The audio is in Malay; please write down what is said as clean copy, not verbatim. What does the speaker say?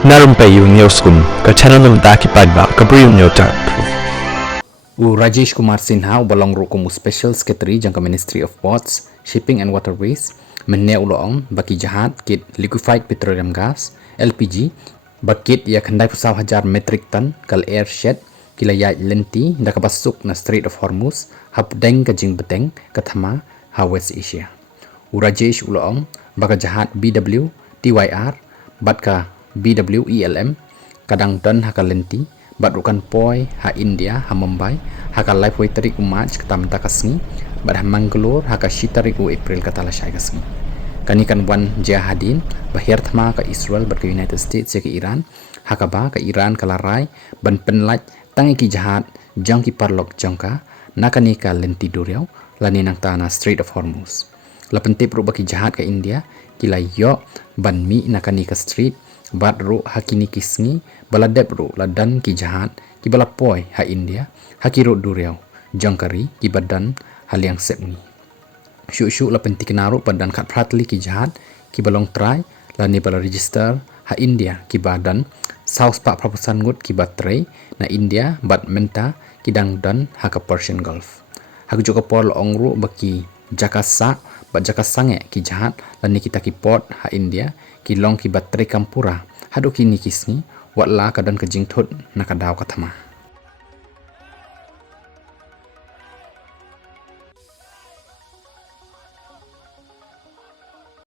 Narumpayu Newskum, ka channel ng Daki Padba, Kabriyo Newtar. Rajesh Kumar Sinha balong rukumu Special Secretary jangka Ministry of Ports, Shipping and Waterways menne uloong baki jahat kit liquefied petroleum gas LPG bakit ya kandai pusau hajar metric ton kal air shed kila ya lenti nakabasuk na Strait of Hormuz hapdeng ka jing beteng kathama ha West Asia. Rajesh uloong baka jahat BW TYR batka BW ELM kadang don haka lenti badrukan poi ha India ha Mumbai haka lifeway tarik March katam takasni bad ha Mangalore haka shitarik April katala syai kasni kani kan wan jihadin bahir thma ka Israel bad ka United States ya ka Iran haka ba ka Iran kala rai ban penlaj tangi ki jahat jang ki parlok jangka nakani ka lenti duriau lani nang tana Strait of Hormuz la pentip ru baki jahat ka India kila yo ban mi nakani ka street bad ru hakini kisni baladep ru ladan ki jahat ki balapoi ha India hakiru duriau jangkari ki badan hal yang sepni syu la pentik naru badan kat pratli ki jahat ki balong try la ni bala register ha India ki badan South Pak Prapusan ngut ki batray na India bad menta ki dang dan ha ka Persian Gulf ha juga pol ongru baki jakasa bad jakasange ki jahat la ni kita ki port ha India ki long ki batray kampura hadu ki nikisni watla kadan kejing thut nakadaw kathama